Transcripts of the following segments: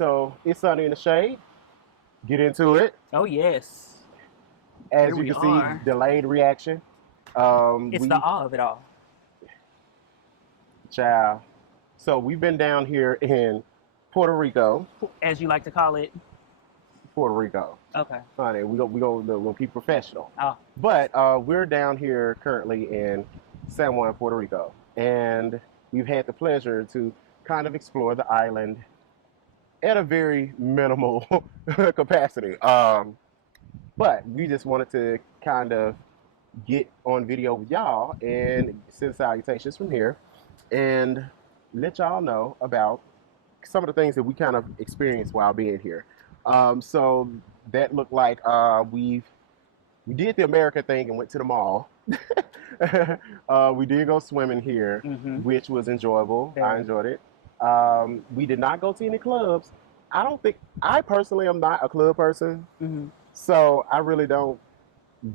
so it's Sunny in the Shade. Get into it. Oh, yes. As Here you we can are. see, delayed reaction. It's the awe of it all. Child. So we've been down here in Puerto Rico. As you like to call it. Puerto Rico. Okay. Honey, we'll keep professional. Oh. But we're down here currently in San Juan, Puerto Rico. And we've had the pleasure to kind of explore the island at a very minimal capacity. But we just wanted to kind of get on video with y'all and send salutations from here and let y'all know about some of the things that we kind of experienced while being here. So that looked like we did the America thing and went to the mall. We did go swimming here, which was enjoyable. I enjoyed it. We did not go to any clubs. I personally am not a club person. So I really don't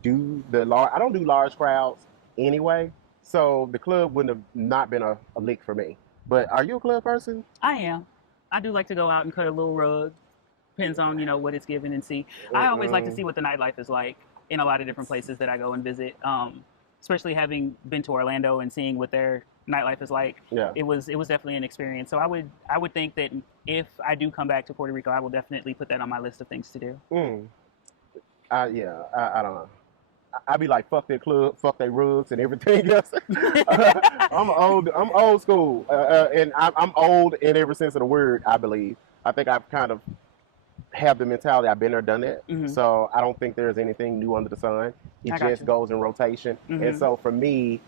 do I don't do large crowds anyway. So the club wouldn't have not been a lick for me. But are you a club person? I am. I do like to go out and cut a little rug. Depends on, what it's given and see. I always like to see what the nightlife is like in a lot of different places that I go and visit. Especially having been to Orlando and seeing what their nightlife is like. Yeah. It was definitely an experience. So I would think that if I do come back to Puerto Rico, I will definitely put that on my list of things to do. I don't know. I be like, fuck their club, fuck their rugs and everything else. I'm old school, and I'm old in every sense of the word. I believe. I think I've kind of have the mentality. I've been there, done it. So I don't think there's anything new under the sun. It just goes in rotation. And so for me,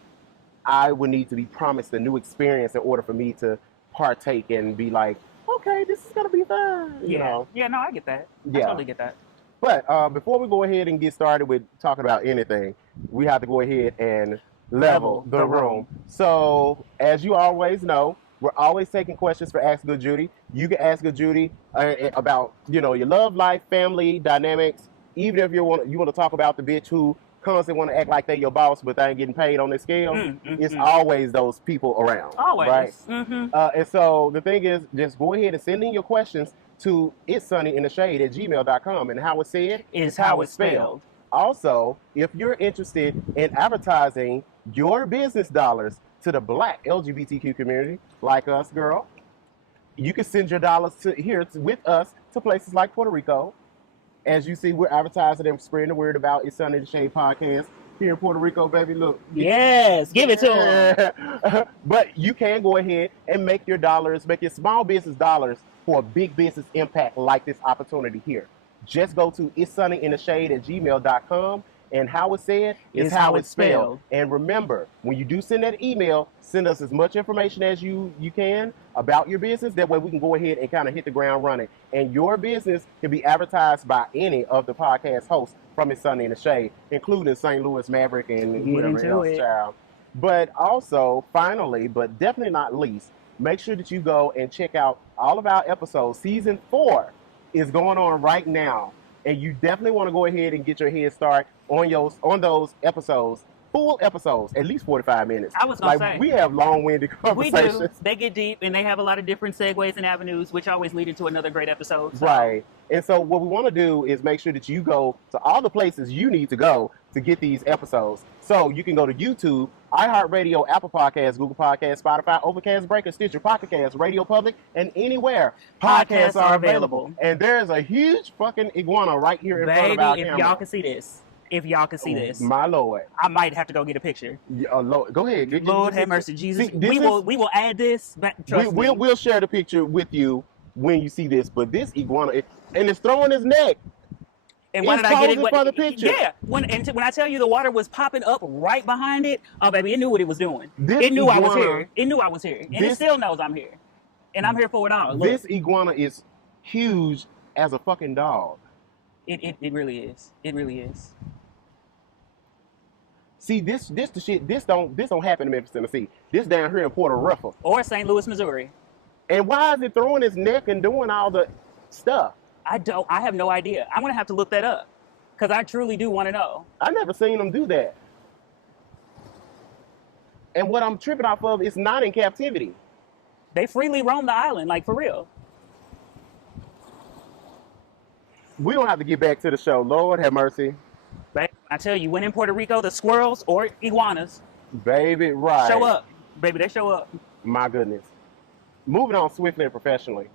I would need to be promised a new experience in order for me to partake and be like, okay, this is gonna be fun. You know? Yeah. No, I get that. Yeah. I totally get that. But before we go ahead and get started with talking about anything, we have to go ahead and level the room. So, as you always know, we're always taking questions for Ask Good Judy. You can ask Good Judy about, your love life, family dynamics. Even if you want to talk about the bitch who constantly want to act like they your boss, but they ain't getting paid on this scale. It's always those people around. Always. Right? And so the thing is, just go ahead and send in your questions to itssunnyintheshade@gmail.com. And how it's said is how it's spelled. Also, if you're interested in advertising your business dollars to the Black LGBTQ community, like us, girl, you can send your dollars with us to places like Puerto Rico. As you see, we're advertising and spreading the word about It's Sunny in the Shade podcast here in Puerto Rico, baby. Look. Yes, give it to them. But you can go ahead and make your small business dollars for a big business impact like this opportunity here. Just go to itssunnyintheshade@gmail.com, and how it's said is how it's spelled. And remember, when you do send that email, send us as much information as you can about your business. That way we can go ahead and kind of hit the ground running. And your business can be advertised by any of the podcast hosts from It's Sunny in the Shade, including St. Louis Maverick and whatever else, child. But also, finally, but definitely not least, make sure that you go and check out all of our episodes. Season 4 is going on right now. And you definitely want to go ahead and get your head start on those episodes. Full episodes, at least 45 minutes. I was going to say. We have long-winded conversations. We do. They get deep, and they have a lot of different segues and avenues, which always lead into another great episode. So. Right. And so what we want to do is make sure that you go to all the places you need to go to get these episodes. So you can go to YouTube, iHeartRadio, Apple Podcasts, Google Podcasts, Spotify, Overcast, Breaker, Stitcher, Pocket Cast, Radio Public, and anywhere podcasts are available. And there's a huge fucking iguana right here in front of our camera. If y'all can see this. If y'all can see this, my Lord, I might have to go get a picture. Lord, go ahead. Lord have mercy, Jesus. We will add this. We'll share the picture with you when you see this. But this iguana, and it's throwing his neck. And why did I get it? For the picture. Yeah. When I tell you the water was popping up right behind it, oh baby, it knew what it was doing. It knew I was here. It knew I was here, and it still knows I'm here, and I'm here for it all. Look. This iguana is huge as a fucking dog. It really is. It really is. See, this the shit. This don't happen in Memphis, Tennessee. This down here in Puerto Rico or St. Louis, Missouri. And why is it throwing its neck and doing all the stuff? I have no idea. I'm gonna have to look that up because I truly do want to know. I never seen them do that. And what I'm tripping off of is not in captivity. They freely roam the island, like for real. we don't have to get back to the show. Lord have mercy. Baby, I tell you, when in Puerto Rico, the squirrels or iguanas Baby, right. show up. Baby, they show up. My goodness. Moving on swiftly and professionally.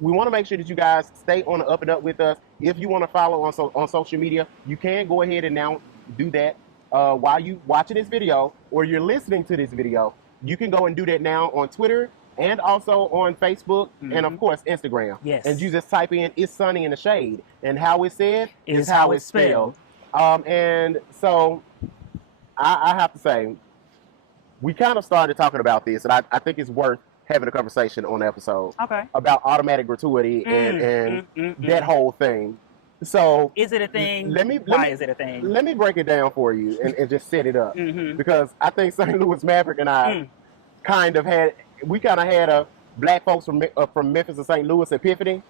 We want to make sure that you guys stay on the up and up with us. If you want to follow on social media, you can go ahead and now do that while you watching this video or you're listening to this video. You can go and do that now on Twitter and also on Facebook and of course Instagram. Yes. And you just type in "It's Sunny in the Shade" and how it's said is how it's spelled. And so I have to say, we kind of started talking about this, and I think it's worth having a conversation on the episode about automatic gratuity and that whole thing. So is it a thing? Why is it a thing? Let me break it down for you and just set it up because I think St. Louis Maverick and I kind of had a black folks from Memphis and St. Louis epiphany.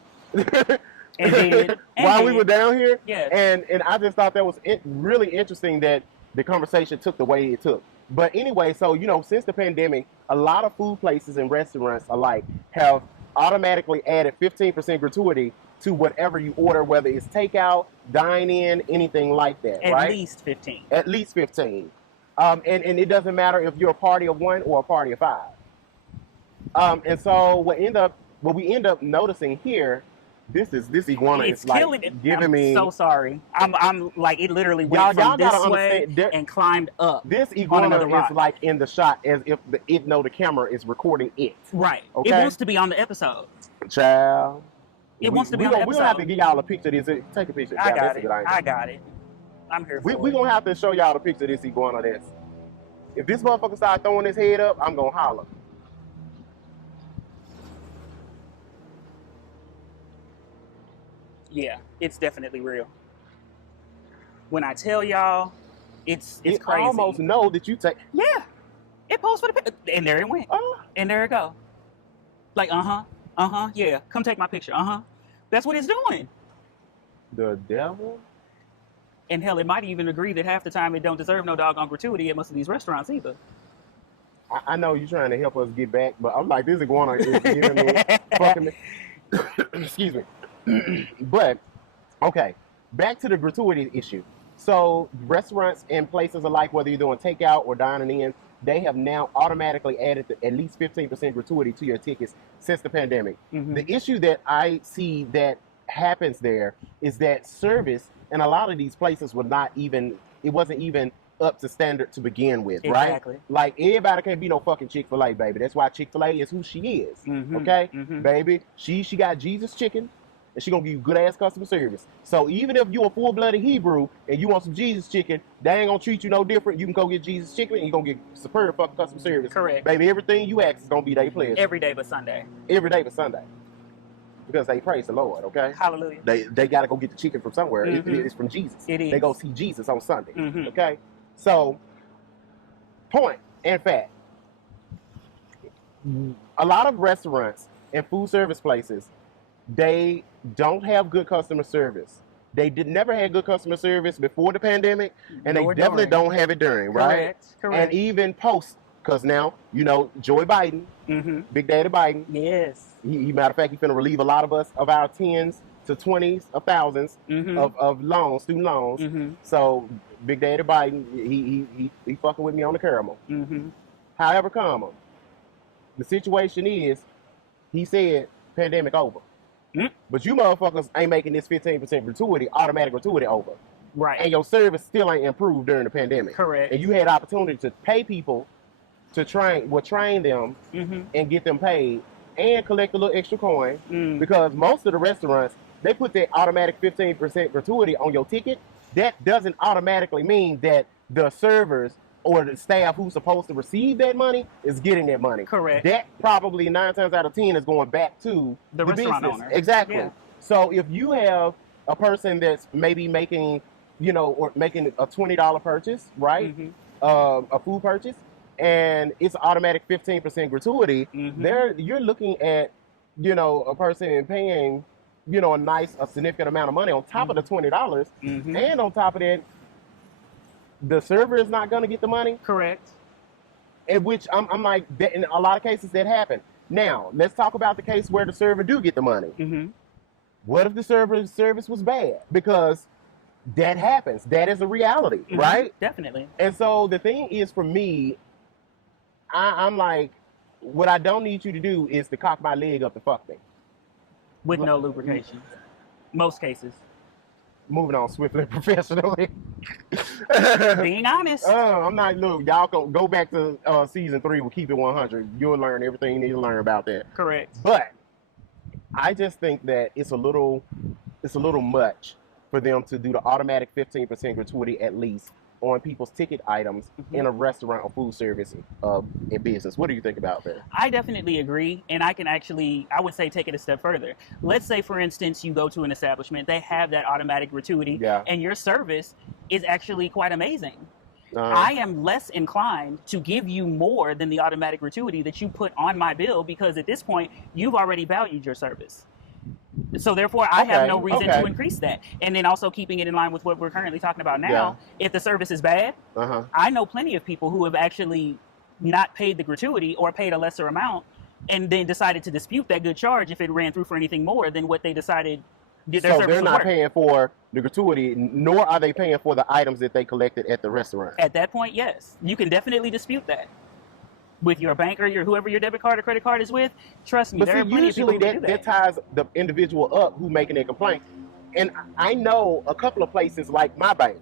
While we were down here, and I just thought that was really interesting that the conversation took the way it took. But anyway, so since the pandemic, a lot of food places and restaurants alike have automatically added 15% gratuity to whatever you order, whether it's takeout, dine-in, anything like that. At least 15. At least 15. And it doesn't matter if you're a party of 1 or a party of 5. And so what we end up noticing here, this iguana it's is like killing it. giving me. So sorry. I'm like, it literally went from this way and climbed up. This iguana is like in the shot as if the camera is recording it. Right. Okay? It wants to be on the episode. Child. It wants to be on the episode. We don't have to give y'all a picture of this. Take a picture. I got it. I'm here for it. We're going to have to show y'all the picture of this iguana. If this motherfucker start throwing his head up, I'm going to holler. Yeah, it's definitely real. When I tell y'all, it's crazy. I almost know that you take. Yeah, it posed for the picture, and there it went. And there it go. Like yeah. Come take my picture. That's what it's doing. The devil. And hell, it might even agree that half the time it don't deserve no doggone gratuity at most of these restaurants either. I know you're trying to help us get back, but I'm like, this iguana is giving me fucking. Excuse me. But, okay, back to the gratuity issue. So restaurants and places alike, whether you're doing takeout or dining in, they have now automatically added at least 15% gratuity to your tickets since the pandemic. The issue that I see that happens there is that service in a lot of these places wasn't even up to standard to begin with, exactly. Right? Like, everybody can't be no fucking Chick-fil-A, baby. That's why Chick-fil-A is who she is, okay? Baby, she got Jesus chicken, and she gonna give you good-ass customer service. So even if you're a full-blooded Hebrew and you want some Jesus chicken, they ain't gonna treat you no different. You can go get Jesus chicken and you're gonna get superb fucking customer service. Correct. Baby, everything you ask is gonna be their pleasure. Every day but Sunday. Every day but Sunday. Because they praise the Lord, okay? Hallelujah. They gotta go get the chicken from somewhere. It's from Jesus. It is. They go see Jesus on Sunday, okay? So, point and fact, a lot of restaurants and food service places, they don't have good customer service. They never had good customer service before the pandemic, and they definitely don't have it during, right? Correct. And even post, because now, Joe Biden, Big Daddy Biden. Yes. He matter of fact, he's going to relieve a lot of us of our tens to 20s of thousands of loans, student loans. So Big Daddy Biden, he fucking with me on the caramel. However, the situation is, he said pandemic over. But you motherfuckers ain't making this 15% gratuity, automatic gratuity over. Right. And your service still ain't improved during the pandemic. Correct. And you had opportunity to pay people to train them and get them paid and collect a little extra coin because most of the restaurants, they put that automatic 15% gratuity on your ticket. That doesn't automatically mean that the servers or the staff who's supposed to receive that money is getting that money. Correct. That probably 9 times out of 10 is going back to the restaurant business. owner. Exactly. Yeah. So if you have a person that's maybe making, or making a $20 purchase, right? A food purchase, and it's automatic 15% gratuity, you're looking at, a person paying, a significant amount of money on top of the $20. And on top of that, the server is not going to get the money. Correct. In which I'm like, in a lot of cases that happen. Now, let's talk about the case where the server do get the money. What if the service was bad? Because that happens. That is a reality, right? Definitely. And so the thing is, for me, I'm like, what I don't need you to do is to cock my leg up to fuck me. With no lubrication. Most cases. Moving on swiftly and professionally. Being honest. I'm not, look, y'all go back to season 3 with Keep It 100. You'll learn everything you need to learn about that. Correct. But I just think that it's a little much for them to do the automatic 15% gratuity at least on people's ticket items in a restaurant or food service in business. What do you think about that? I definitely agree, and I would say take it a step further. Let's say, for instance, you go to an establishment, they have that automatic gratuity, and your service is actually quite amazing. I am less inclined to give you more than the automatic gratuity that you put on my bill, because at this point, you've already valued your service. So therefore, I have no reason to increase that. And then also keeping it in line with what we're currently talking about now, if the service is bad, I know plenty of people who have actually not paid the gratuity or paid a lesser amount and then decided to dispute that good charge if it ran through for anything more than what they decided their service was worth. So they're not paying for the gratuity, nor are they paying for the items that they collected at the restaurant. At that point, yes. You can definitely dispute that. With your bank or whoever your debit card or credit card is with, trust me, there are plenty of people who do that. That ties the individual up who making a complaint. And I know a couple of places like my bank,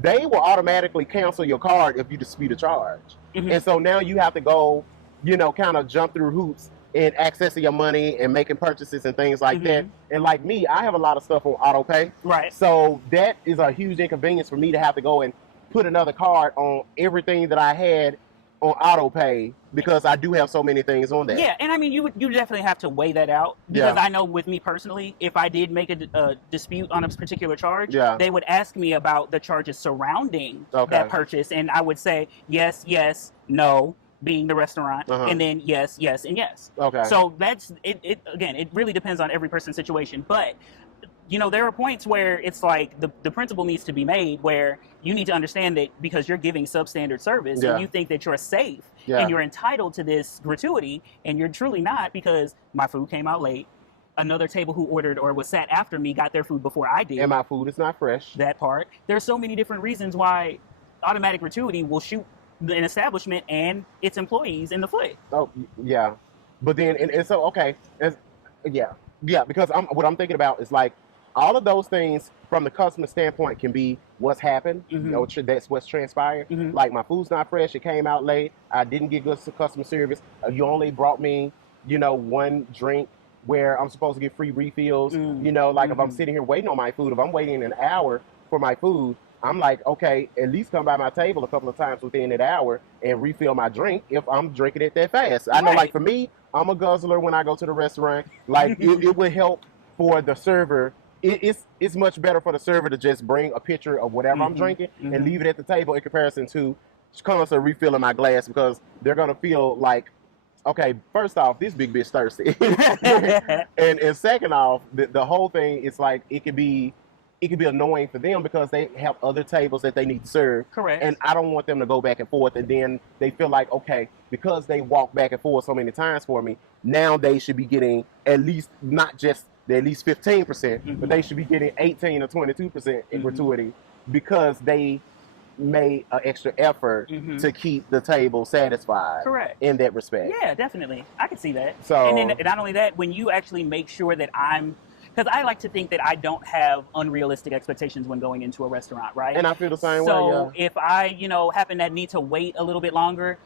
they will automatically cancel your card if you dispute a charge. And so now you have to go, kind of jump through hoops in accessing your money and making purchases and things like that. And like me, I have a lot of stuff on auto pay. Right. So that is a huge inconvenience for me to have to go and put another card on everything that I had on auto pay, because I do have so many things on there. Yeah, and I mean, you definitely have to weigh that out, because I know with me personally, if I did make a dispute on a particular charge, they would ask me about the charges surrounding that purchase, and I would say yes, yes, no, being the restaurant, and then yes, yes, and yes. Okay. So that's it. Again, it really depends on every person's situation, but there are points where it's like the principle needs to be made where you need to understand that because you're giving substandard service and you think that you're safe and you're entitled to this gratuity, and you're truly not, because my food came out late. Another table who ordered or was sat after me got their food before I did. And my food is not fresh. That part. There's so many different reasons why automatic gratuity will shoot an establishment and its employees in the foot. Oh, yeah. But then, and so, okay. Because what I'm thinking about is like, all of those things from the customer standpoint can be what's happened. That's what's transpired. Like, my food's not fresh. It came out late. I didn't get good customer service. You only brought me, one drink where I'm supposed to get free refills. Like if I'm sitting here waiting on my food, if I'm waiting an hour for my food, I'm like, okay, at least come by my table a couple of times within that hour and refill my drink if I'm drinking it that fast. I know, like for me, I'm a guzzler when I go to the restaurant. Like it would help for the server. It's much better for the server to just bring a pitcher of whatever I'm drinking and leave it at the table in comparison to constantly refilling my glass, because they're going to feel like, okay, first off, this big bitch thirsty. and second off, the whole thing is like, it could be annoying for them because they have other tables that they need to serve. Correct. And I don't want them to go back and forth, and then they feel like, okay, because they walk back and forth so many times for me, now they should be getting at least, not just at least 15%, but they should be getting 18 or 22% in gratuity, because they made an extra effort to keep the table satisfied. Correct. In that respect. Yeah, definitely. I can see that. So, and then not only that, when you actually make sure that because I like to think that I don't have unrealistic expectations when going into a restaurant, right? And I feel the same way. So if I, happen to need to wait a little bit longer,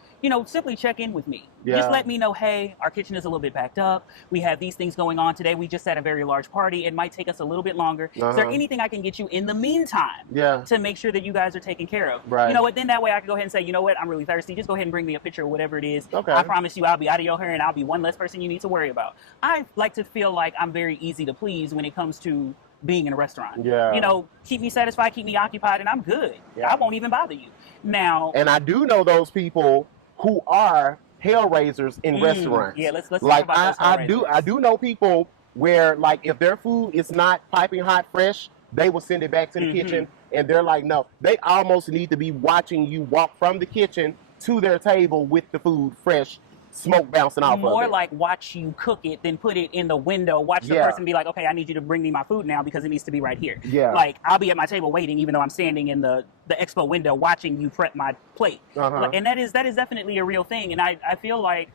simply check in with me. Yeah. Just let me know, hey, our kitchen is a little bit backed up. We have these things going on today. We just had a very large party. It might take us a little bit longer. Is there anything I can get you in the meantime to make sure that you guys are taken care of? Right. You know what? Then that way I can go ahead and say, you know what? I'm really thirsty. Just go ahead and bring me a picture of whatever it is. Okay. I promise you I'll be out of your hair and I'll be one less person you need to worry about. I like to feel like I'm very easy to please when it comes to being in a restaurant. Yeah. Keep me satisfied, keep me occupied, and I'm good. Yeah. I won't even bother you. Now. And I do know those people who are hellraisers in restaurants. Yeah, let's like talk about those I do know people where, like, if their food is not piping hot fresh, they will send it back to the kitchen, and they're like, no, they almost need to be watching you walk from the kitchen to their table with the food fresh smoke bouncing off of it. More like watch you cook it than put it in the window. Watch the person be like, okay, I need you to bring me my food now because it needs to be right here. Yeah. Like, I'll be at my table waiting, even though I'm standing in the expo window watching you prep my plate. And that is definitely a real thing. And I feel like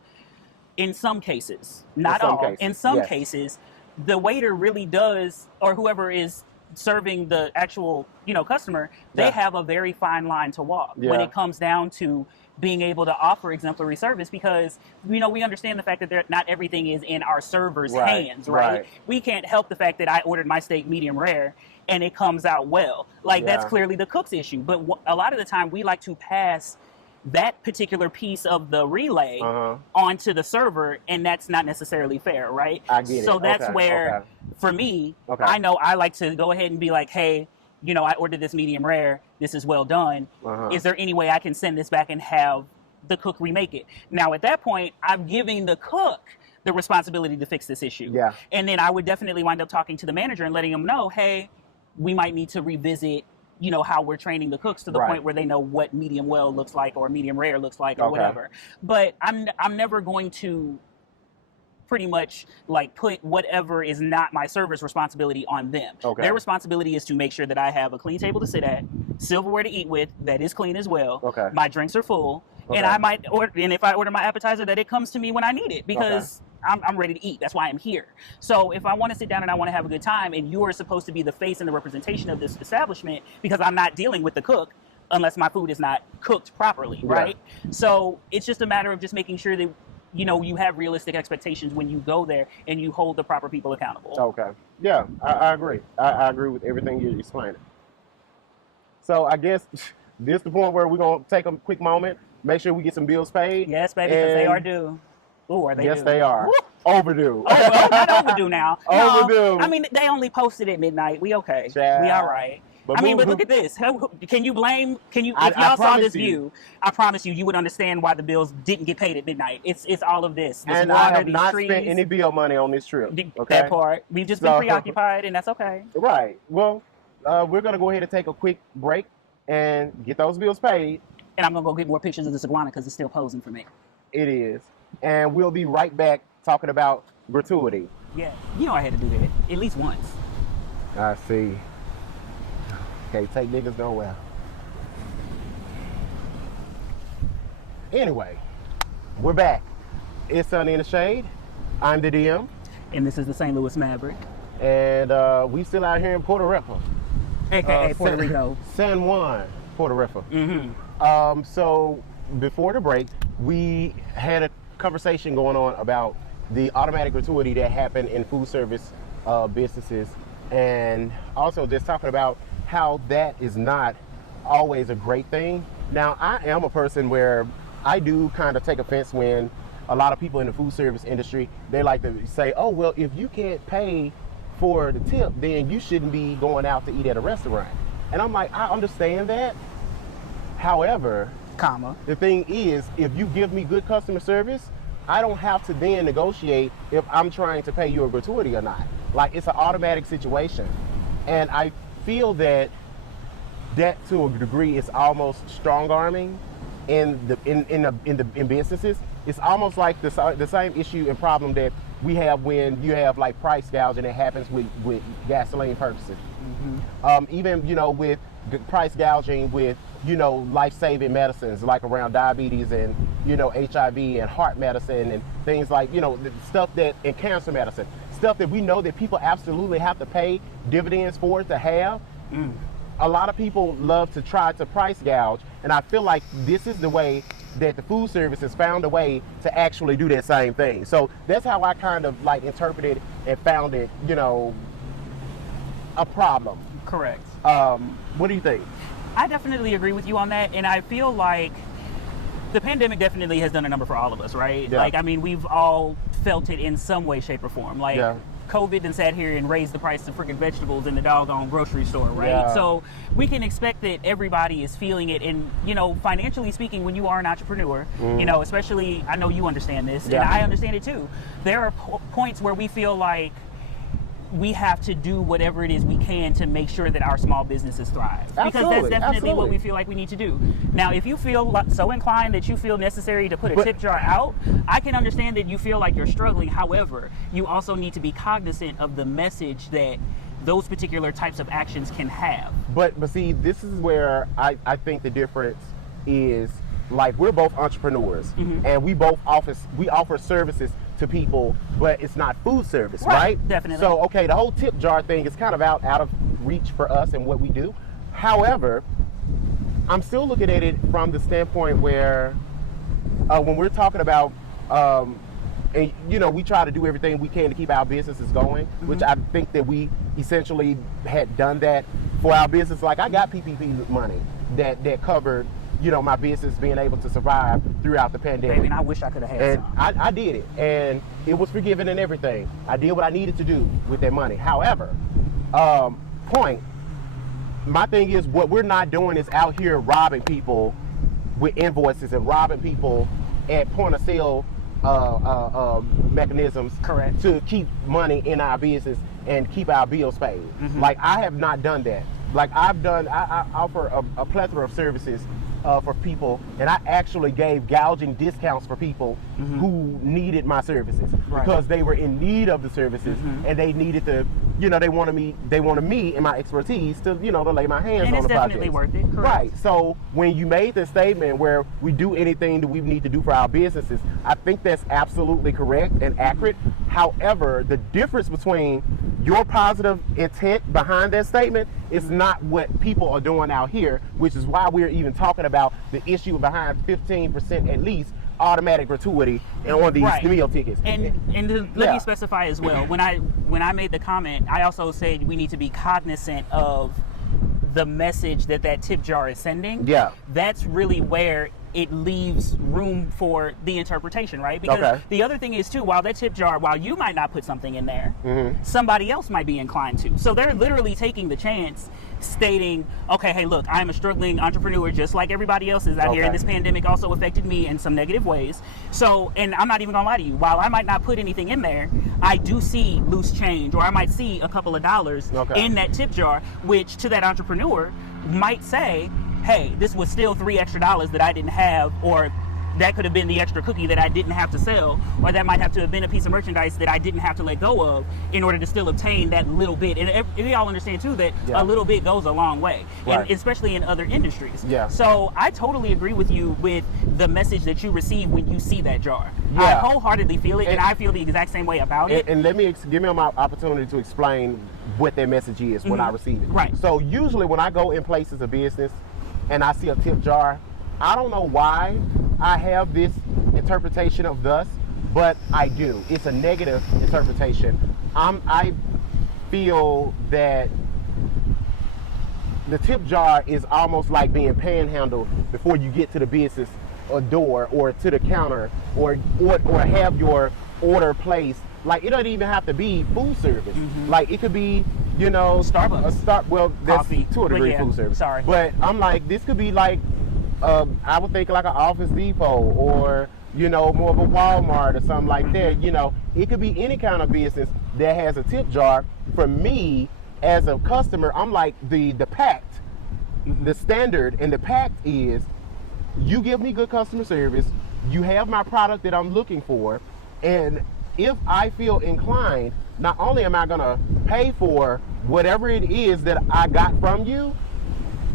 in some cases, not all, in some cases, the waiter really does, or whoever is serving the actual, customer, they have a very fine line to walk when it comes down to being able to offer exemplary service, because we understand the fact that not everything is in our servers' hands, right? We can't help the fact that I ordered my steak medium rare and it comes out well. Like, that's clearly the cook's issue. But a lot of the time we like to pass that particular piece of the relay onto the server, and that's not necessarily fair, right? I get it. So that's where, for me, I know I like to go ahead and be like, hey, I ordered this medium rare. This is well done. Is there any way I can send this back and have the cook remake it? Now, at that point, I'm giving the cook the responsibility to fix this issue. Yeah. And then I would definitely wind up talking to the manager and letting them know, hey, we might need to revisit how we're training the cooks to the point where they know what medium well looks like or medium rare looks like or whatever. But I'm never going to pretty much like put whatever is not my server's responsibility on them. Their responsibility is to make sure that I have a clean table to sit at, silverware to eat with that is clean as well. My drinks are full, and I might order. And if I order my appetizer, that it comes to me when I need it, because I'm ready to eat. That's why I'm here. So if I want to sit down and I want to have a good time, and you are supposed to be the face and the representation of this establishment, because I'm not dealing with the cook unless my food is not cooked properly, right? So it's just a matter of just making sure that you have realistic expectations when you go there and you hold the proper people accountable. Yeah, I agree. I agree with everything you're explaining. So I guess this is the point where we're going to take a quick moment, make sure we get some bills paid. Yes, baby, because they are due. Ooh, are they due? Yes, they are. Woo! Overdue. Not overdue now. Overdue. I mean, they only posted at midnight. We okay. Child. We all right. But look at this. Can you blame? If y'all saw this view, I promise you would understand why the bills didn't get paid at midnight. It's all of this. And water, I have not trees, spent any bill money on this trip. That part. We've just been preoccupied, and that's okay. Right. Well, we're going to go ahead and take a quick break and get those bills paid. And I'm going to go get more pictures of this iguana because it's still posing for me. It is. And we'll be right back talking about gratuity. Yeah. I had to do that at least once. I see. Okay, take niggas nowhere. Anyway, we're back. It's Sunny in the Shade. I'm the DM. And this is the St. Louis Maverick. And we still out here in Puerto Rico. AKA Puerto Rico. San Juan, Puerto Rico. So before the break, we had a conversation going on about the automatic gratuity that happened in food service businesses, and also just talking about how that is not always a great thing. Now, I am a person where I do kind of take offense when a lot of people in the food service industry, they like to say, oh, well, if you can't pay for the tip, then you shouldn't be going out to eat at a restaurant. And I'm like, I understand that. However, the thing is, if you give me good customer service, I don't have to then negotiate if I'm trying to pay you a gratuity or not. Like, it's an automatic situation. And I feel that to a degree is almost strong-arming in businesses. It's almost like the same issue and problem that we have when you have like price gouging that happens with gasoline purchases. Even with price gouging with life-saving medicines like around diabetes and HIV and heart medicine and things like the stuff and cancer medicine, stuff that we know that people absolutely have to pay dividends for to have. A lot of people love to try to price gouge, and I feel like this is the way that the food service has found a way to actually do that same thing. So that's how I kind of like interpreted and found it, a problem. Correct. What do you think? I definitely agree with you on that, and I feel like the pandemic definitely has done a number for all of us, right? Yeah. Like, I mean, we've all felt it in some way, shape, or form. Like, COVID done sat here and raised the price of freaking vegetables in the doggone grocery store, right? Yeah. So we can expect that everybody is feeling it. And, financially speaking, when you are an entrepreneur, especially, I know you understand this, and I understand it too. There are points where we feel like we have to do whatever it is we can to make sure that our small businesses thrive. Because Absolutely, that's definitely what absolutely. we feel like we need to do. Now, if you feel so inclined that you feel necessary to put a tip jar out, I can understand that you feel like you're struggling. However, you also need to be cognizant of the message that those particular types of actions can have. But see, this is where I think the difference is, like, we're both entrepreneurs, and we offer services to people, but it's not food service, right? Definitely. So, okay, the whole tip jar thing is kind of out of reach for us and what we do. However, I'm still looking at it from the standpoint where when we're talking about, and we try to do everything we can to keep our businesses going, which I think that we essentially had done that for our business. Like, I got PPP money that covered, my business being able to survive throughout the pandemic. Baby, and I wish I could have had And some. I did it, and it was forgiven and everything. I did what I needed to do with that money. However, my thing is, what we're not doing is out here robbing people with invoices and robbing people at point of sale mechanisms. Correct. To keep money in our business and keep our bills paid. Like, I have not done that. Like, I offer a plethora of services for people, and I actually gave gouging discounts for people who needed my services because they were in need of the services, and they needed to, they wanted me and my expertise to, to lay my hands And on it's the definitely project. worth it. Correct. Right. So when you made the statement where we do anything that we need to do for our businesses, I think that's absolutely correct and accurate. However, the difference between your positive intent behind that statement is not what people are doing out here, which is why we're even talking about the issue behind 15% at least automatic gratuity on these meal tickets. And let me specify as well. When I made the comment, I also said we need to be cognizant of the message that tip jar is sending. Yeah. That's really where it leaves room for the interpretation, right? Because the other thing is too, while you might not put something in there, somebody else might be inclined to. So they're literally taking the chance, stating, okay, hey, look, I'm a struggling entrepreneur just like everybody else is out here, and this pandemic also affected me in some negative ways. So, and I'm not even gonna lie to you, while I might not put anything in there, I do see loose change, or I might see a couple of dollars in that tip jar, which to that entrepreneur might say, hey, this was still $3 extra that I didn't have, or that could have been the extra cookie that I didn't have to sell, or that might have to have been a piece of merchandise that I didn't have to let go of in order to still obtain that little bit. And we all understand too that a little bit goes a long way, and especially in other industries. So I totally agree with you with the message that you receive when you see that jar. I wholeheartedly feel it, and I feel the exact same way about it. And give me my opportunity to explain what that message is when I receive it. Right. So usually when I go in places of business and I see a tip jar, I don't know why I have this interpretation of thus, but I do. It's a negative interpretation. I feel that the tip jar is almost like being panhandled before you get to the business or door or to the counter or have your order placed. Like, it doesn't even have to be food service. Like, it could be, Starbucks. Well, that's Coffee. to a degree food service. Sorry. But I'm like, this could be like, I would think like an Office Depot or, more of a Walmart or something like that. It could be any kind of business that has a tip jar. For me, as a customer, I'm like, the pact, the standard and the pact is, you give me good customer service, you have my product that I'm looking for, and if I feel inclined, not only am I gonna pay for whatever it is that I got from you,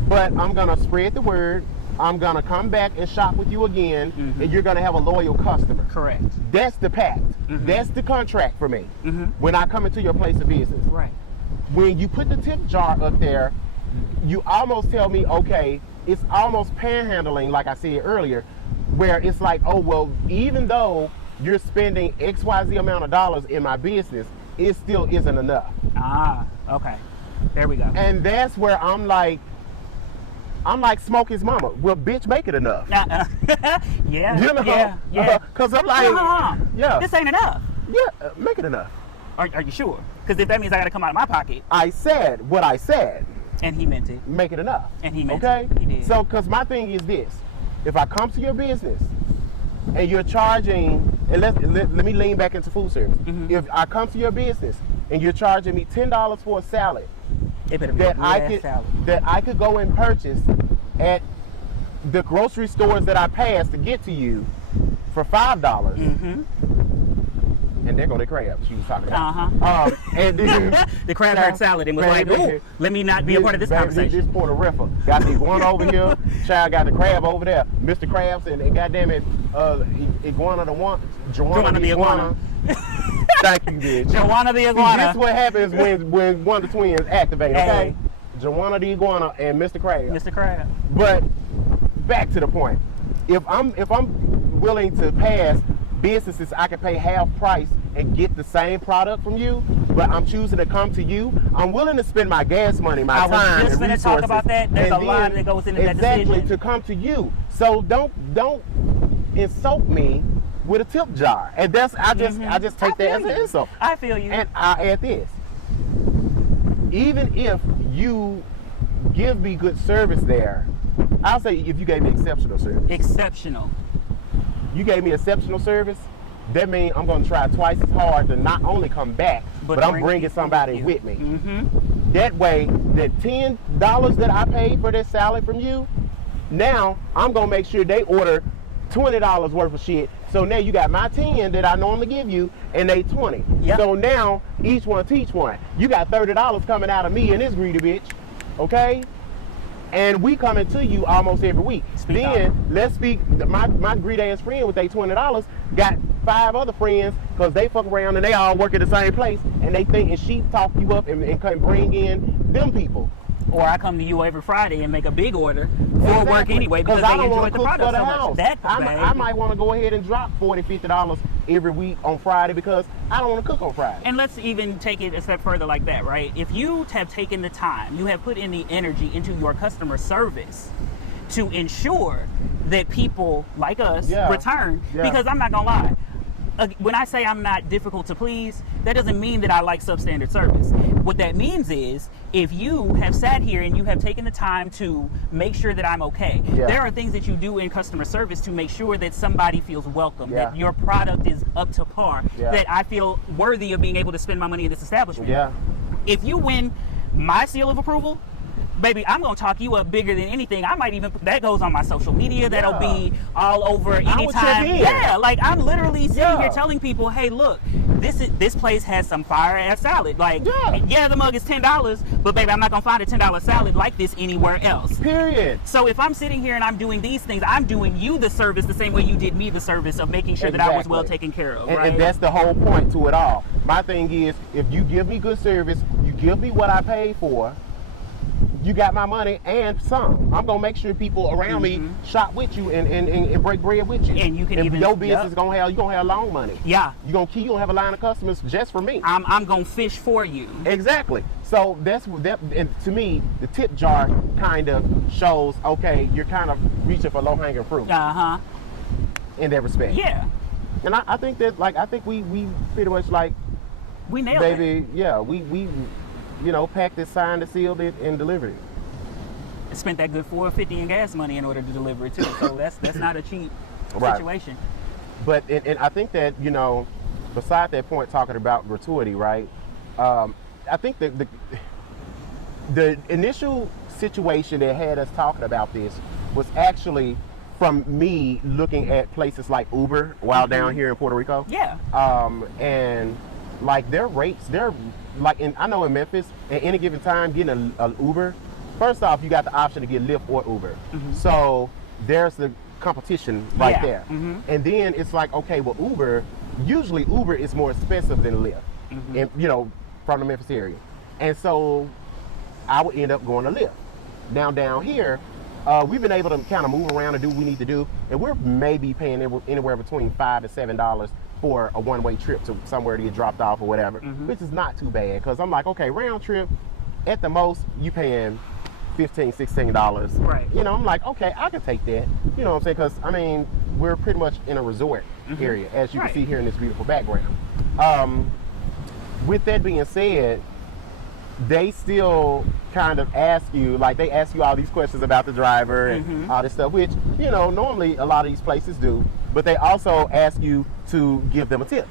but I'm gonna spread the word, I'm gonna come back and shop with you again, and you're gonna have a loyal customer. Correct. That's the pact. That's the contract for me when I come into your place of business. Right. When you put the tip jar up there, you almost tell me, okay, it's almost panhandling, like I said earlier, where it's like, oh, well, even though you're spending XYZ amount of dollars in my business, it still isn't enough. Okay. There we go. And that's where I'm like Smokey's mama. Well, bitch, make it enough. Yeah. Because I'm like, this ain't enough. Yeah, make it enough. Are you sure? Because if that means I got to come out of my pocket. I said what I said. And he meant it. Make it enough. And he meant it. He did. So, because my thing is this. If I come to your business and you're charging, and let me lean back into food service. If I come to your business and you're charging me $10 for a salad It better be a good-ass salad. that I could go and purchase at the grocery stores that I pass to get to you for $5. And there go the crabs she was talking about. And then, the crab heard salad and was like, "Ooh, let me not be a part of this conversation." This Puerto Rico got the iguana over here. Child got the crab over there. Mr. Krabs and goddamn it, Iguana the one, Joanna the iguana. Thank you, bitch. Joanna the iguana. See, this is what happens when one of the twins activate. Okay, Joanna the iguana and Mr. Krabs. Mr. Crab. But back to the point. If I'm willing to pass businesses, I can pay half price and get the same product from you, but I'm choosing to come to you. I'm willing to spend my gas money, my time, and resources. I was just going to talk about that. There's a lot that goes into that decision. Exactly, to come to you. So don't insult me with a tip jar. And that's I just take that as an insult. I feel you. And I add this. Even if you give me good service there, I'll say if you gave me exceptional service. Exceptional. You gave me exceptional service, that means I'm going to try twice as hard to not only come back, but I'm bringing somebody with me. That way, that $10 that I paid for this salad from you, now I'm going to make sure they order $20 worth of shit. So now you got my 10 that I normally give you, and they 20. Yep. So now each one teach one. You got $30 coming out of me and this greedy bitch, okay? And we coming to you almost every week. Let's speak. My greedy ass friend with their $20 got 5 other friends because they fuck around and they all work at the same place, and they think and she talk you up and can bring in them people. Or I come to you every Friday and make a big order for work anyway because they enjoy the product so much. I might want to go ahead and drop $40, $50 every week on Friday because I don't want to cook on Friday. And let's even take it a step further like that, right? If you have taken the time, you have put in the energy into your customer service to ensure that people like us return, because I'm not gonna lie, when I say I'm not difficult to please, that doesn't mean that I like substandard service. What that means is if you have sat here and you have taken the time to make sure that I'm okay, there are things that you do in customer service to make sure that somebody feels welcome, that your product is up to par, that I feel worthy of being able to spend my money in this establishment. If you win my seal of approval, baby, I'm gonna talk you up bigger than anything. I might even, that goes on my social media. That'll be all over anytime. Yeah, like I'm literally sitting here telling people, hey, look, this place has some fire ass salad. Like, the mug is $10, but baby, I'm not gonna find a $10 salad like this anywhere else. Period. So if I'm sitting here and I'm doing these things, I'm doing you the service the same way you did me the service of making sure that I was well taken care of. And that's the whole point to it all. My thing is, if you give me good service, you give me what I paid for, you got my money and some. I'm gonna make sure people around me shop with you and break bread with you. And you can even your business you gonna have long money. Yeah. You gonna have a line of customers just for me. I'm gonna fish for you. Exactly. So that's that. And to me, the tip jar kind of shows, okay, you're kind of reaching for low hanging fruit. In that respect. Yeah. And I think that we pretty much like we nailed it. Baby, yeah, we packed it, signed it, sealed it, and delivered it. Spent that good $4.50 in gas money in order to deliver it too. So that's not a cheap situation. But and I think that beside that point, talking about gratuity, right? I think that the initial situation that had us talking about this was actually from me looking at places like Uber while down here in Puerto Rico. Yeah. And like their rates, they're like I know in Memphis, at any given time, getting an Uber, first off, you got the option to get Lyft or Uber. So there's the competition right there. And then it's like, okay, well, usually Uber is more expensive than Lyft, and, from the Memphis area. And so I would end up going to Lyft. Now down here, we've been able to kind of move around and do what we need to do, and we're maybe paying anywhere between $5 to $7 for a one-way trip to somewhere to get dropped off or whatever, which is not too bad, because I'm like, okay, round trip, at the most, you paying $15, $16. Right. I'm like, okay, I can take that. You know what I'm saying? Because, I mean, we're pretty much in a resort area, as you can see here in this beautiful background. With that being said, they still kind of ask you, like they ask you all these questions about the driver and all this stuff, which, you know, normally a lot of these places do, but they also ask you to give them a tip.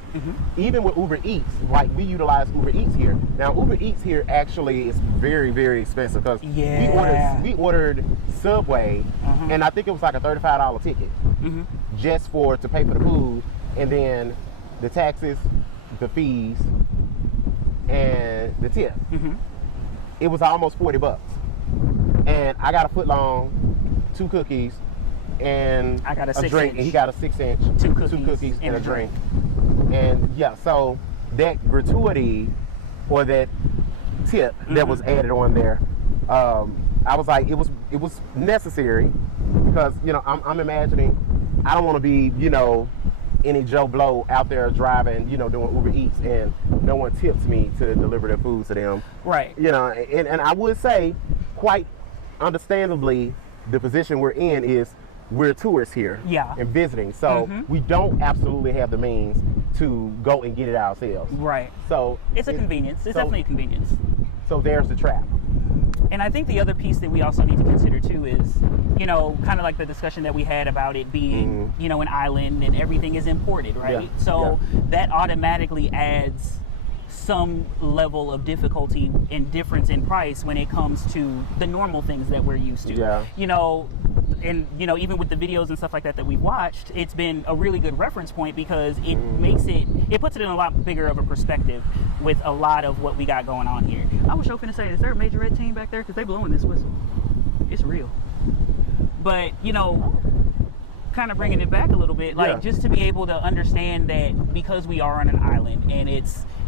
Even with Uber Eats, like we utilize Uber Eats here. Now Uber Eats here actually is very, very expensive because we ordered Subway and I think it was like a $35 ticket just to pay for the food, and then the taxes, the fees, and the tip. It was almost $40, and I got a foot long, 2 cookies, and I got a drink, and he got a 6-inch, 2 cookies and a drink. And yeah, so that gratuity or that tip that was added on there, I was like, it was necessary because, you know, I'm imagining I don't want to be, you know, any Joe Blow out there driving, you know, doing Uber Eats, and no one tips me to deliver their food to them. Right. You know, and I would say, quite understandably, the position we're in is we're tourists here and visiting. So we don't absolutely have the means to go and get it ourselves. Right. So it's a convenience. It's definitely a convenience. So there's the trap. And I think the other piece that we also need to consider too is, you know, kind of like the discussion that we had about it being, you know, an island and everything is imported, right? So that automatically adds some level of difficulty and difference in price when it comes to the normal things that we're used to. You know, and you know, even with the videos and stuff like that we've watched, it's been a really good reference point because it makes it puts it in a lot bigger of a perspective with a lot of what we got going on here. I was hoping to say, is there a major red team back there? Because they blowing this whistle. It's real. But you know, kind of bringing it back a little bit, like just to be able to understand that because we are on an island and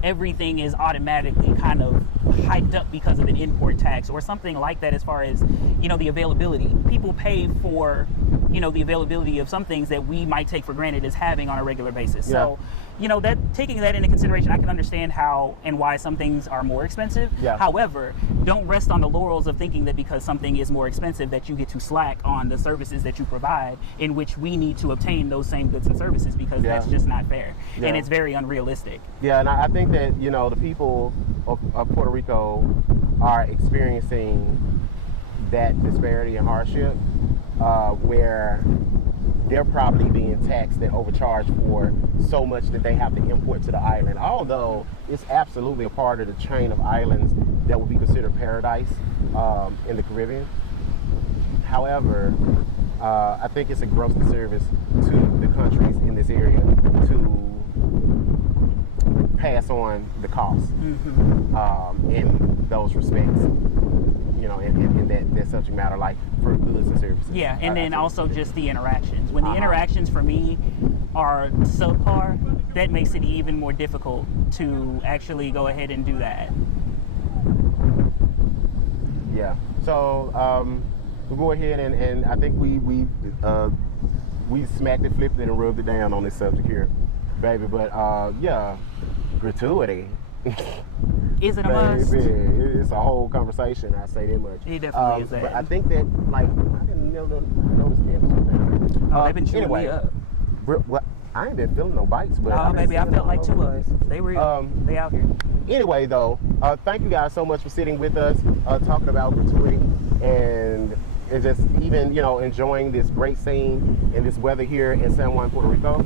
everything is automatically kind of hyped up because of an import tax or something like that, as far as, you know, the availability. People pay for, you know, the availability of some things that we might take for granted as having on a regular basis. So, you know, that taking that into consideration, I can understand how and why some things are more expensive. However, don't rest on the laurels of thinking that because something is more expensive that you get to slack on the services that you provide, in which we need to obtain those same goods and services, because that's just not fair. And it's very unrealistic. And I think that, you know, the people of Puerto Rico are experiencing that disparity and hardship where they're probably being taxed and overcharged for so much that they have to import to the island, although it's absolutely a part of the chain of islands that would be considered paradise in the Caribbean. However, I think it's a gross disservice to the countries in this area to pass on the cost in those respects, you know, in that subject matter, like for goods and services. And then also just the interactions. When the interactions for me are subpar, that makes it even more difficult to actually go ahead and do that. So we'll go ahead and I think we smacked it, flipped it, and rubbed it down on this subject here, baby. But gratuity. Is it a must? It's a whole conversation. I say that much. It definitely is that. But I think that, like, I didn't notice the episode. They've been chewing me up. Well, I ain't been feeling no bites, but no, baby, I felt like 2 others. They real. They out here. Anyway, though, thank you guys so much for sitting with us, talking about gratuity, and just even, you know, enjoying this great scene and this weather here in San Juan, Puerto Rico.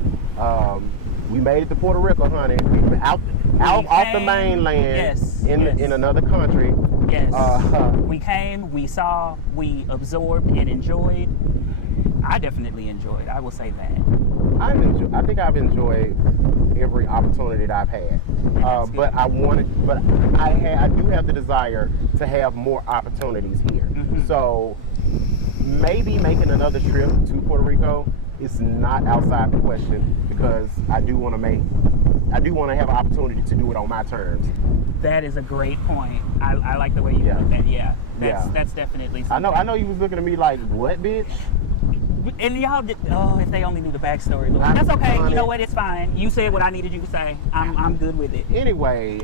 We made it to Puerto Rico, honey. We were out off the mainland in another country. We came, we saw, we absorbed and enjoyed. I definitely enjoyed. I will say that. I think I've enjoyed every opportunity that I've had. But I do have the desire to have more opportunities here. So maybe making another trip to Puerto Rico is not outside the question, because I do want to have an opportunity to do it on my terms. That is a great point. I like the way you put that. That's definitely something. I know you was looking at me like, what, bitch? And y'all did, if they only knew the backstory. That's okay. You know what? It's fine. You said what I needed you to say. I'm good with it. Anyway,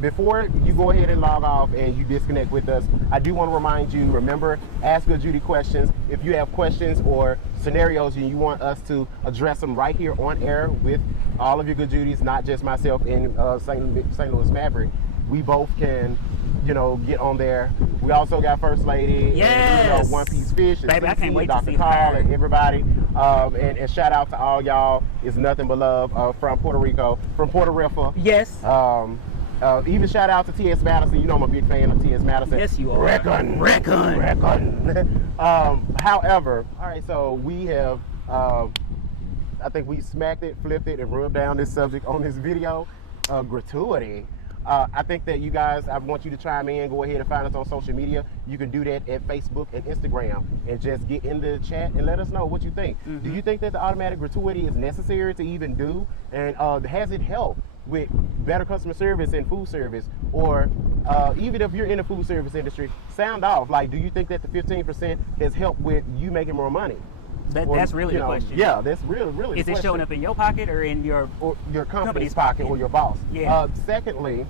before you go ahead and log off and you disconnect with us, I do want to remind you, remember, ask Good Judy questions. If you have questions or scenarios and you want us to address them right here on air with all of your Good Judies, not just myself and St. Louis Maverick, we both can, get on there. We also got First Lady, Yes. and, One Piece Fish, and Baby, I can't wait to Dr. see Carl, her. and everybody. And shout out to all y'all. It's nothing but love from Puerto Rico, from Puerto Rico. Yes. Even shout out to T.S. Madison. You know I'm a big fan of T.S. Madison. Yes, you are. Reckon. However, all right, so we have, I think we smacked it, flipped it, and rubbed down this subject on this video, gratuity. I think that you guys, I want you to chime in. Go ahead and find us on social media. You can do that at Facebook and Instagram, and just get in the chat and let us know what you think. Mm-hmm. Do you think that the automatic gratuity is necessary to even do? And has it helped with better customer service and food service? Or even if you're in the food service industry, sound off. Like, do you think that the 15% has helped with you making more money? That's really the question. Yeah, that's really Is the it question. showing up in your pocket or in your Company's pocket or your boss? Yeah. Secondly,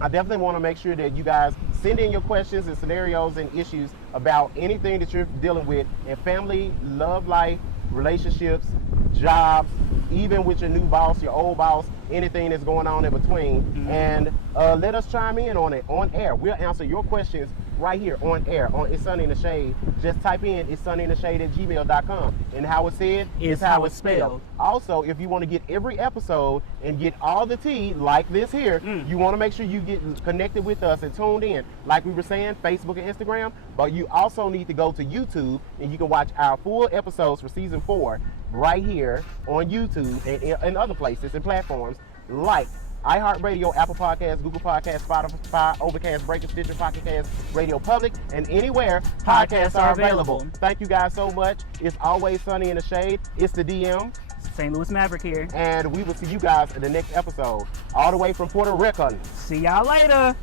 I definitely want to make sure that you guys send in your questions and scenarios and issues about anything that you're dealing with in family, love life, relationships, jobs, even with your new boss, your old boss, anything that's going on in between. Mm-hmm. And let us chime in on it on air. We'll answer your questions right here on air on It's Sunny in the Shade. Just type in It's Sunny in the Shade at gmail.com. And how it's said is how it's spelled. Also, if you want to get every episode and get all the tea like this here, you want to make sure you get connected with us and tuned in. Like we were saying, Facebook and Instagram, but you also need to go to YouTube, and you can watch our full episodes for season 4 right here on YouTube and other places and platforms like iHeartRadio, Apple Podcasts, Google Podcasts, Spotify, Overcast, Breaker, Stitcher, Pocket Cast, Radio Public, and anywhere podcasts are available. Thank you guys so much. It's always sunny in the shade. It's the DM. St. Louis Maverick here. And we will see you guys in the next episode. All the way from Puerto Rico. See y'all later.